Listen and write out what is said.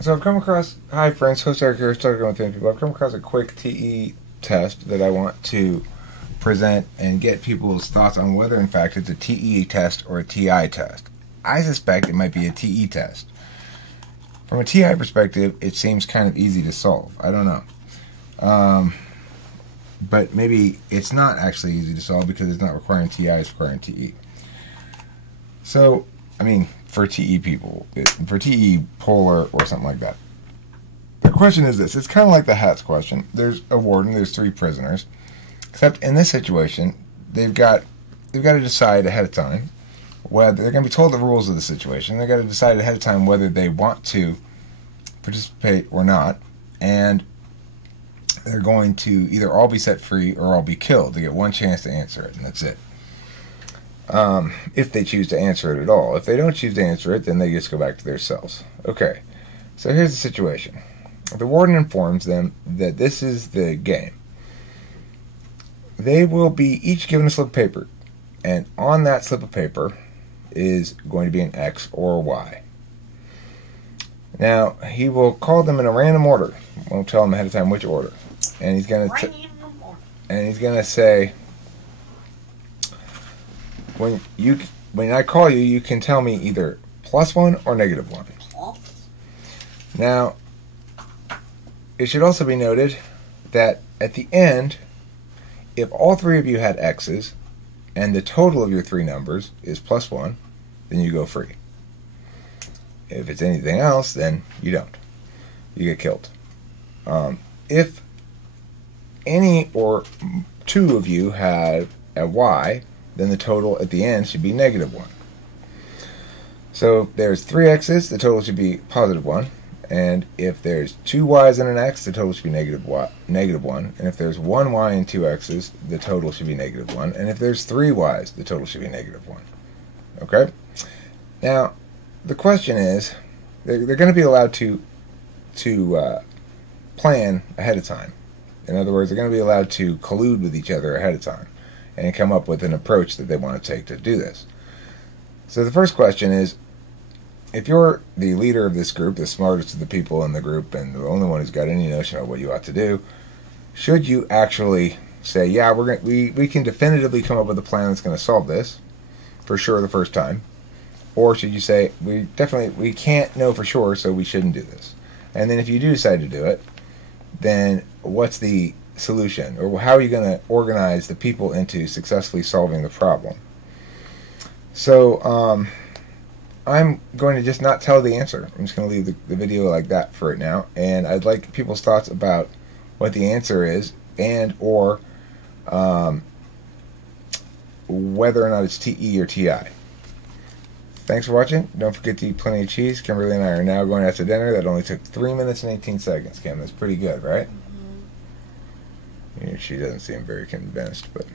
So I've come across, hi friends, host Eric here, talking with people. I've come across a quick TE test that I want to present and get people's thoughts on whether in fact it's a TE test or a TI test. I suspect it might be a TE test. From a TI perspective, it seems kind of easy to solve. I don't know. But maybe it's not actually easy to solve because it's not requiring TI, it's requiring TE. So, I mean, for TE people, for TE polar or something like that. The question is this. It's kind of like the hats question. There's a warden, there's 3 prisoners. Except in this situation, they've got to decide ahead of time whether they're going to be told the rules of the situation. They've got to decide ahead of time whether they want to participate or not. And they're going to either all be set free or all be killed. They get one chance to answer it, and that's it. If they choose to answer it at all. If they don't choose to answer it, then they just go back to their cells. Okay, so here's the situation. The warden informs them that this is the game. They will be each given a slip of paper, and on that slip of paper is going to be an X or a Y. Now, he will call them in a random order. Won't tell them ahead of time which order. And he's going to say, when I call you, you can tell me either +1 or -1. Now, it should also be noted that at the end, if all 3 of you had X's and the total of your 3 numbers is +1, then you go free. If it's anything else, then you don't. You get killed. If any or 2 of you have a Y, then the total at the end should be -1. So if there's 3 X's, the total should be +1. And if there's 2 Y's and an X, the total should be -1. And if there's 1 Y and 2 X's, the total should be -1. And if there's 3 Y's, the total should be -1. Okay? Now, the question is, they're going to be allowed to plan ahead of time. In other words, they're going to be allowed to collude with each other ahead of time and come up with an approach that they want to take to do this. So the first question is, if you're the leader of this group, the smartest of the people in the group, and the only one who's got any notion of what you ought to do, should you actually say, yeah, we can definitively come up with a plan that's going to solve this, for sure the first time? Or should you say, we can't know for sure, so we shouldn't do this? And then if you do decide to do it, then what's the solution? Or how are you going to organize the people into successfully solving the problem? So, I'm going to just not tell the answer. I'm just going to leave the video like that for it now. And I'd like people's thoughts about what the answer is and or whether or not it's TE or TI. Thanks for watching. Don't forget to eat plenty of cheese. Kimberly and I are now going out to dinner. That only took 3 minutes and 18 seconds, Kim. That's pretty good, right? Mm-hmm. She doesn't seem very convinced, but...